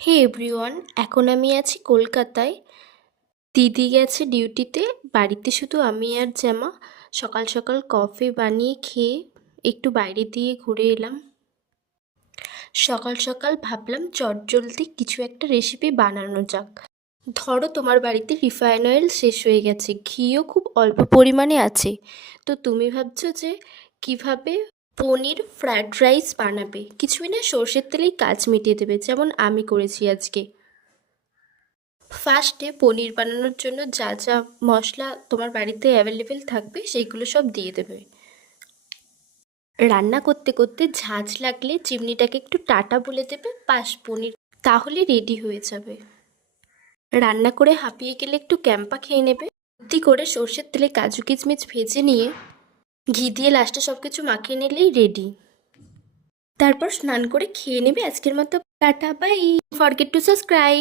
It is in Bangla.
হে এভরিওয়ান, এখন আমি আছি কলকাতায়। দিদি গেছে ডিউটিতে, বাড়িতে শুধু আমি আর জ্যামা। সকাল সকাল কফি বানিয়ে খেয়ে একটু বাইরে দিয়ে ঘুরে এলাম। সকাল সকাল ভাবলাম চটজলদি কিছু একটা রেসিপি বানানো যাক। ধরো তোমার বাড়িতে রিফাইন অয়েল শেষ হয়ে গেছে, ঘিও খুব অল্প পরিমাণে আছে, তো তুমি ভাবছো যে কিভাবে পনির ফ্রায়েড রাইস বানাবে। কিছুই না, সর্ষের তেলেই কাজ মিটিয়ে দেবে, যেমন আমি করেছি আজকে। ফার্স্টে পনির বানানোর জন্য যা যা মশলা তোমার বাড়িতে অ্যাভেলেবেল থাকবে সেইগুলো সব দিয়ে দেবে। রান্না করতে করতে ঝাঁঝ লাগলে চিমনিটাকে একটু টাটা বলে দেবে, পাঁচ পনির তাহলে রেডি হয়ে যাবে। রান্না করে হাঁপিয়ে গেলে একটু ক্যাম্পা খেয়ে নেবে। বুদ্ধি করে সর্ষের তেলে কাজু কিশমিশ ভেজে নিয়ে ঘি দিয়ে লাস্টে সব কিছু মাখিয়ে নিলেই রেডি। তারপর স্নান করে খেয়ে নেবে। আজকের মতো tata, bye. Forget to subscribe.